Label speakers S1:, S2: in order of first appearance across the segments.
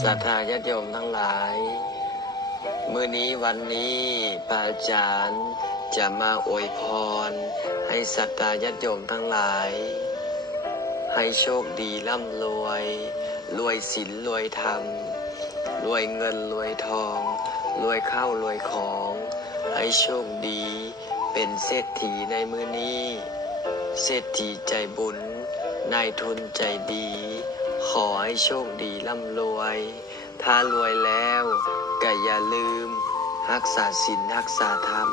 S1: ศรัทธาญาติโยมทั้งหลาย มื้อนี้วันนี้พระอาจารย์จะมาอวยพร ให้ศรัทธาญาติโยมทั้งหลาย ให้โชคดีร่ำรวย รวยศีลรวยธรรม รวยเงินรวยทอง รวยข้าวรวยของ ให้โชคดีเป็นเศรษฐีในมือนี้ เศรษฐีใจบุญนายทุนใจดี ขอให้โชคดีร่ำรวย ถ้ารวยแล้วก็อย่าลืม รักษาศีลรักษาธรรม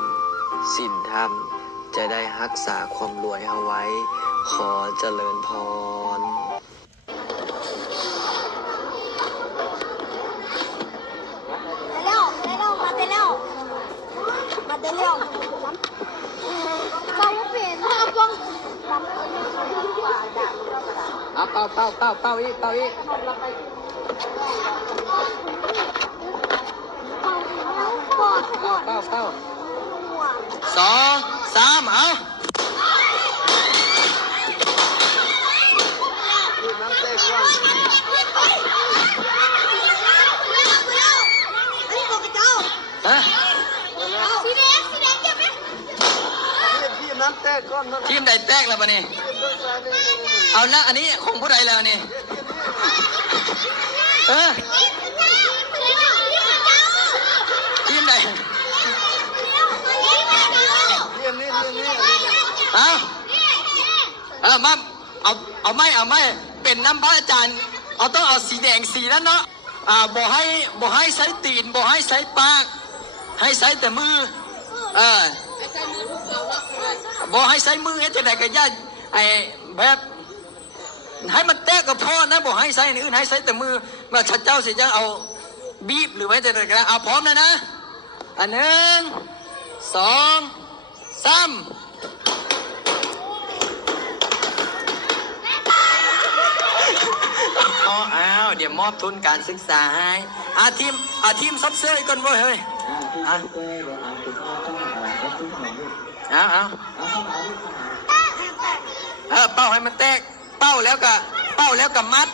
S1: ศีลธรรม จะได้รักษาความรวยเอาไว้ ขอเจริญพร
S2: มาเร็วมาเร็วมาเร็วมาเร็วราเปลี่ยนภาพบ้าง
S1: เอาเป่าเป่าเป่าเป่าอีกเป่าอีก
S2: เป่า
S1: เป่าเป่าสองสามเอาฮะ
S3: ทีม
S1: ใดแตกแล้วปะนี่ เอานะอันนี้ของผู้ใดแล้วนี่เออทีมใด
S3: ทีมนี้ทีมนี้
S1: เอาเออมาเอาเอาไม่เอาไม่เป็นน้ำพระอาจารย์ เอาต้องเอาสีแดงสีนั้นเนาะอ่าบ่ให้บ่ให้ใช้ตีนบ่ให้ใช้ปาก ให้ใช้แต่มือเออบ่ให้ใช้มือให้จะไหนก็ย่า ไอ้แบบให้มันแตกกับพ่อนะบอกให้ใส่อันอื่นให้ใส่แต่มือมาชัดเจ้าสิจะเอาบีบหรือไว้แต่ไหนก็ได้เอาพร้อมนะนะอันหนึ่งสองสามอ๋ออ้าว เดี๋ยวมอบทุนการศึกษาให้อาทีมอาทีมซับเซอร์ก่อนเว้ยเฮ้ยอะเอาเอา เออเป้าให้มันแตก เป้าแล้วก็เป้าแล้วก็มัด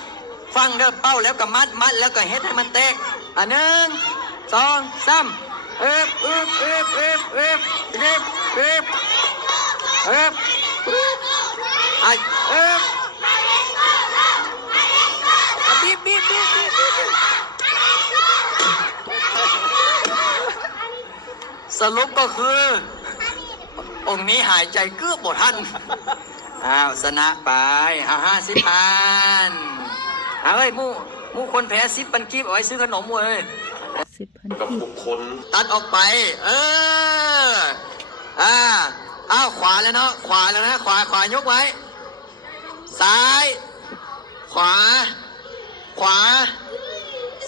S1: ฟังเด้อเป้าแล้วก็มัดมัดแล้วก็เฮ็ดให้มันแตกอันหนึ่งสองสามเอ๊บเอ๊บเอ๊บเอ๊บเอ๊บเอ๊บเอ๊บเอ๊บไอเอ๊บอะบีบบีบบีบบีบบีบบีบสรุปก็คือ องค์นี้หายใจเกือบบทันอ้าวชนะไปเอาห้าสิบพันเอาเฮ้ยหมู่หมู่คนแพ้สิบปันกีบเอาไว้ซื้อขนมเว้ย
S4: สิบพัน
S3: กับ
S4: กีบ
S3: บุคคล
S1: ตัดออกไป เอออ่าอ้าวขวาแล้วเนาะขวาแล้วนะขวาขวายกไว้ ซ้าย ขวา ขวา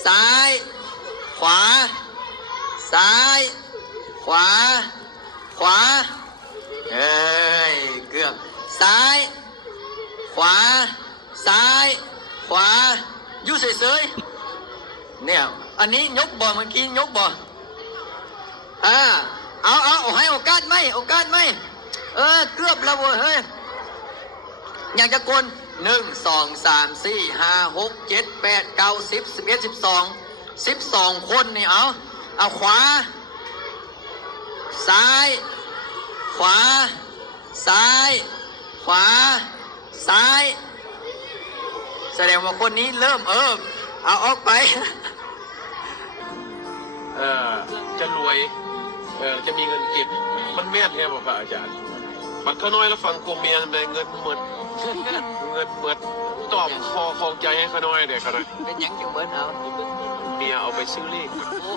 S1: ซ้าย ขวา ซ้าย ขวา ขวา เอ้ยเกือบซ้าย ขวา ซ้าย ขวาอยู่เฉยๆเนี่ย อันนี้ยกบ่เมื่อกี้ยกบ่อ่าเอาเอาเอาให้โอกาสไหมโอกาสไหมเออเกือบแล้วเว้ยเฮ้ยอยากจะกลหนึ่งสองสามสี่ห้าหกเจ็ดแปดเก้าสิบสิบเอ็ดสิบสองสิบสองคนนี่เอาเอาขวา ซ้าย ขวา ซ้าย ขวา ซ้าย แสดงว่าคนนี้เริ่มเออเอาออกไป
S3: เอ่อจะรวย เอ่อจะมีเงินเก็บ มันแม่นแท้ป่ะพระอาจารย์ มันขาน้อยแล้วฟังกลมเมียได้เงินหมดเงินหมดตอบคอของใจให้ขาน้อยเด็กครับ
S1: เป็นหยังอยู่เหมือนเอา
S3: เมียเอาไปซื้อเลข
S1: โอ้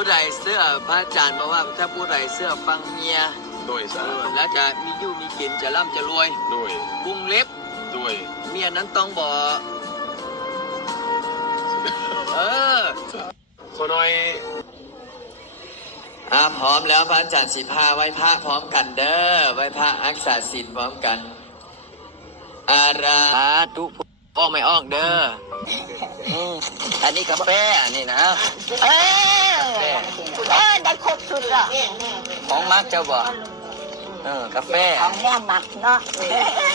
S1: ผู้ใดเสื้อพระอาจารย์บอกว่าถ้าผู้ใดเสื้อฟังเมีย
S3: โดย
S1: เอ
S3: สา
S1: อแล้วจะมีอยู่มีกินจะร่ำจะรวย
S3: โดย
S1: บุงเล็บ
S3: โดย
S1: เมียนั้นต้องบอกเออ
S3: ขาน้อย
S1: อ่าพร้อมแล้วพระอาจารย์สิพาไว้พระพร้อมกันเด้อไว้พระอักษาศีลพร้อมกัน อาราตุอ้อไม่อ้องเด้อ อืมอันนี้กาแฟอันนี้นะ
S2: เออเออได้ครบสุดอะ
S1: ของมักเจ้าบ่เอเออกาแฟ
S2: ของแม่หมักเนาะ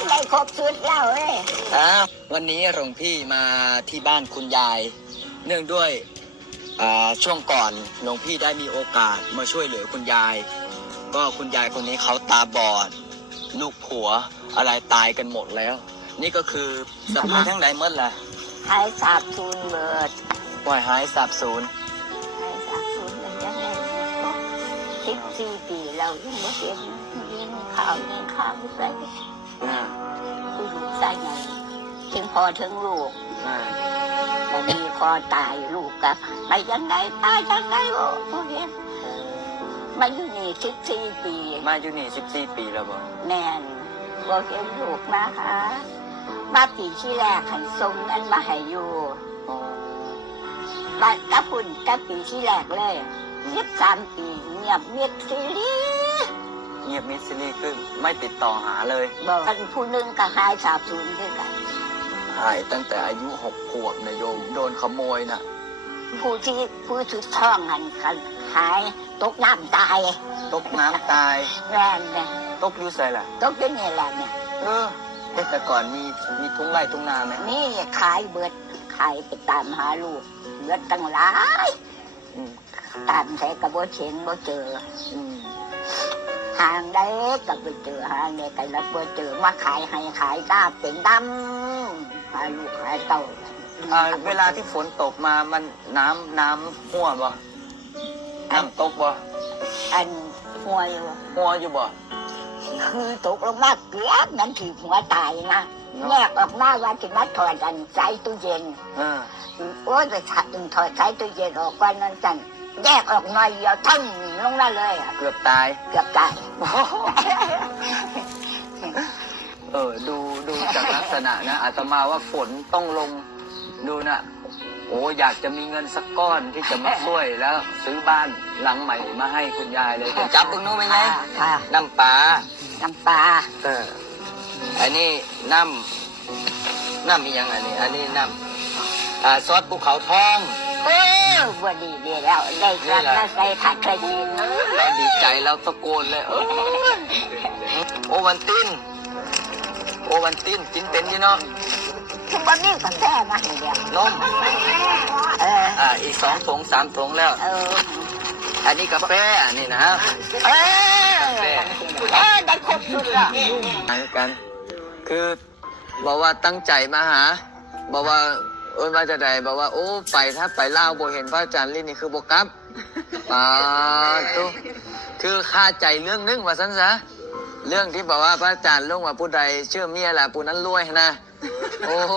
S2: ได้ครบชุดแล้วเว้ย
S1: อ้าววันนี้หลวงพี่มาที่บ้านคุณยาย เนื่องด้วยอ่าช่วงก่อนหลวงพี่ได้มีโอกาสมาช่วยเหลือคุณยาย ก็คุณยายคนนี้เขาตาบอด ลูกผัวอะไรตายกันหมดแล้ว นี่ก็คือสภาพทั้งใดเมื่อละ
S2: หายสาบสูญเบิด
S1: ปล่อยหายสาบสูญ
S2: หายสาบสูญมันยังไงสิบสี่ปีเรายังไม่เห็นยินข่าวยินข่าวใส่
S1: อ่า
S2: ผู้ลูกใส่ไงถึงพอถึงลูก
S1: อ่า
S2: แต่มีคอตายลูกกับไปยังไงตายยังไงโอ้โหเห็นมาอยู่นี่สิบสี่ปี
S1: มาอยู่นี่สิบสี่ปีแล้วบ่
S2: แม่นบ่เห็นลูกนะคะ มาปีที่แรกขันทรงเงินมาให้อยู่
S1: อ๋อ
S2: บ้านกะพุ่นกะปีที่แรกเลยสิบสามปีเงียบเงียบซีรีส์
S1: เงียบมิดซิลี่คือไม่ติดต่อหาเลย
S2: บอกกันผู้หนึงก็หายสาบสูญด้วยกัน
S1: หายตั้งแต่อายุหกขวบนะโยม โดนขโมยน่ะ
S2: ผู้ที่ผู้ชุดท้องหันกันหายตกน้ำตาย
S1: ตกน้ำตาย
S2: แม่นเนี่ย
S1: ตกอยู่ใส่ล่ะ
S2: ตกเป็นนี่แหละเนี่ย
S1: เออ แต่ก่อนมีมีทุ่งไร่ทุ่งนาไหม
S2: นี่ขายเบิดขายไปตามหาลูกเบิดตั้งหลาย
S1: อืม
S2: ตามใส่กระโบเห็นบ่เจอ
S1: อืม
S2: ห่างได้ก็ไปเจอห่างได้ก็รับบ่เจอมาขายให้ขายตาเป็นดำหาลูกหายเต่า
S1: อ่าเวลาที่ฝนตกมามันน้ำน้ำหัวบ่น้ำตกบ่
S2: อันหัวอยู่
S1: หัวอยู่บ่
S2: คือตกลงมาเกลือบนั้นถือหัวตายนะแยกออกมาว่าจะมาถอดอันใส่ตู้เย็น
S1: เออ
S2: โอ้ยไปถอดถอดใส่ตู้เย็นออกว่านั้นจันแยกออกหน่อยเดียวทั้งลงมาเลยอะ
S1: เกือบตาย
S2: เกือบตาย
S1: เออดูดูจากลักษณะนะอาตมาว่าฝนต้องลงดูนะโอ้อยากจะมีเงินสักก้อนที่จะมาช่วยแล้ว ซื้อบ้านหลังใหม่มาให้คุณยายเลยจับบึงนู้นไหมไง
S2: ค่ะ
S1: น้ำปลา
S2: น้ำปลา
S1: เอออันนี้น้ำน้ำมียังอันนี้ อันนี้น้ำอ่าซอสภูเขาทอง
S2: เออวันดีดีแล้วได้กลับมาใส่ผัดกระดิน
S1: เราดีใจเราตะโกนเลยเออโอวันตินโอวันตินกินเป็นอยี่เนาะ
S2: ทุกวันนี้กาแฟมาให้เดียวน
S1: ม
S2: เออ
S1: อ่าอีกสองถุงสามถุงแล้ว
S2: เออ
S1: อันนี้กาแฟอันนี้นะ
S2: เออ เออได้ครบชุดล้ว
S1: หากัน คือบอกว่าตั้งใจมาหาบอกว่าเอิ้นว่าจะใดบอกว่าโอ้ไปถ้าไปเล่าวบ่เห็นพระอาจารย์ลินนี่คือบ่กลับปาตุคือคาใจเรื่องนึงว่าซั่นซะเรื่องที่บอกว่าพระอาจารย์ลงว่าผู้ใดเชื่อเมียแหละผู้นั้นรวยนะโอ้โห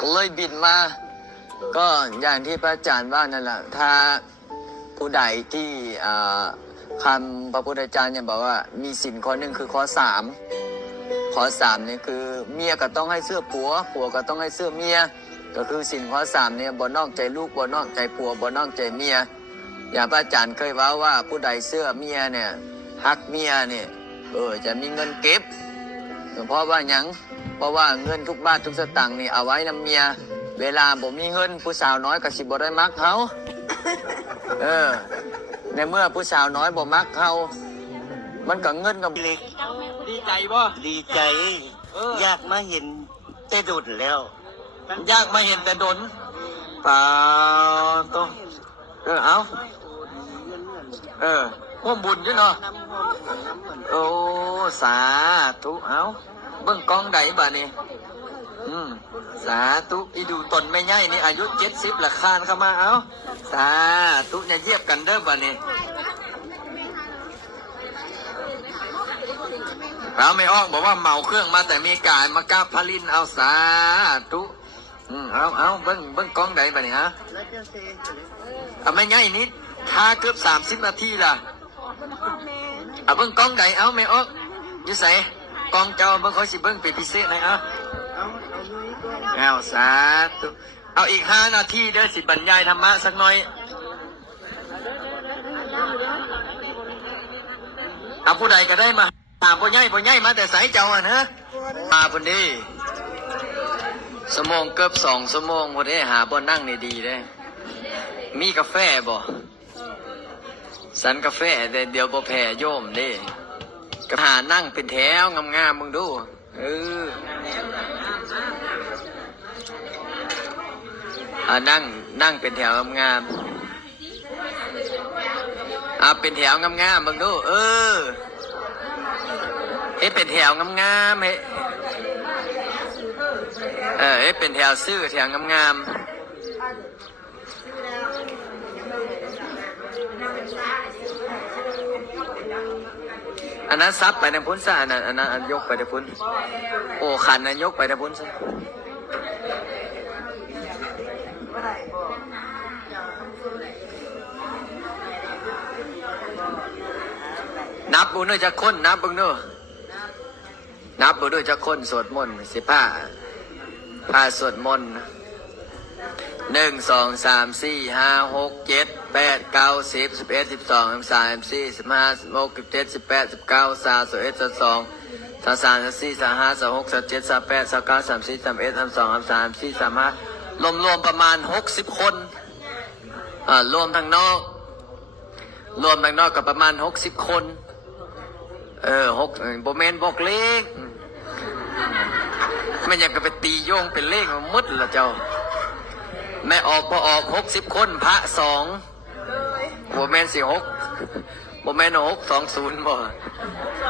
S1: ก็เลยบินมา ก็อย่างที่พระอาจารย์ว่านั่นแหละถ้าผู้ใดที่อ่า คำพระพุทธเจ้าเนี่ยบอกว่ามีสินข้อหนึ่งคือข้อสามข้อสามเนี่ยคือเมียก็ต้องให้เสื้อผัว ผัวก็ต้องให้เสื้อเมีย ก็คือสินข้อสามเนี่ยบ่นอกใจลูกบ่นอกใจผัวบ่นอกใจเมีย อย่างพระอาจารย์เคยว่าว่าผู้ใดเสื้อเมียเนี่ยฮักเมียเนี่ยเออจะมีเงินเก็บเพราะว่ายังเพราะว่าเงินทุกบาททุกสตางค์นี่เอาไว้นำเมีย เวลาบ่มีเงินผู้สาวน้อยก็สิบ่ได้มักเขาเออ ในเมื่อผู้สาวน้อยบ่มักเขา มันก็เงินกับเล็ก ดีใจบ่
S4: ดีใจ
S1: เออ
S4: อยากมาเห็นแต่ดุดแล้ว
S1: ยากมาเห็นแต่ดนเปล่าตัวเออเอาเออร่วมบุญจ้ะเนาะโอ้ สาธุเอาเบิ่งกล้องใดบ่นี่ อืมสาธุอีดูตนไม่ใหญ่นี่อายุเจ็ดสิบละคานเข้ามาเอาสาธุเนี่ยเยียบกันเด้อบ่นี่เราไม่อ้องบอกว่าเมาเครื่องมาแต่มีกายมากาพระลินเอาสาธุอืมเอาเอาเบิ่งเบิ่งกล้องใดบ่นี่ฮะเอาไม่ใหญ่นิดทาเกือบสามสิบนาทีล่ะเอาเบิ่งกล้องใดเอาไม่ออกยู่ใส่กล้องเจ้าเบิ่งเขาสิเบิ่งเป็นพิเศษหน่อย เอาเอาสาธุเอาอีกห้านาทีเด้อสิบรรยายธรรมะสักหน่อย เอาผู้ใดก็ได้มาตามพ่อใหญ่พ่อใหญ่มาแต่สายเจ้าอะนะมาพุ่นดีสมองเกือบสองสมองพุ่นได้หาบ่นั่งในดีได้ มีกาแฟบ่สันกาแฟแต่เดี๋ยวบ่แพ้โยมเด้ก็หานั่งเป็นแถวงามๆมึงดู เออ อ่านั่งนั่งเป็นแถวงามๆอ่าเป็นแถวงามๆมึงดูเออเฮ้เป็นแถวงามๆเฮ้เออเฮ้เป็นแถวซื่อแถวงามๆอันนั้นซับไปในพุ้นซะอันนั้นอันนั้นอันยกไปในพุ้น โอ้ขันนั้นยกไปในพุ้นซะ บุญด้วยจะคนนับบุญด้วยนับบุญด้วยจะคนสวดมนต์สิผ้าผ้าสวดมนต์หนึ่งสองสามสี่ห้าหกเจ็ดแปดเก้าสิบสิบเอ็ดสิบสองสิบสามสิบสี่สิบห้าสิบหกสิบเจ็ดสิบแปดสิบเก้าสามสิบเอ็ดสิบสองสามสามสามสี่สามห้าสามหกสามเจ็ดสามแปดสามเก้าสามสิบสามเอ็ดสามสองสามสามสี่สามห้ารวมรวมๆประมาณหกสิบคนอ่ารวมทางนอก รวมทางนอกกับประมาณหกสิบคน เออหกโบแมนบอกเลขไม่อยากจะไปตีโยงเป็นเลขมันมุดละเจ้าไม่ออกพอออกหกสิบคนพระสองโบแมนสี่หกโบแมนหกสองศูนย์บ่เนอะ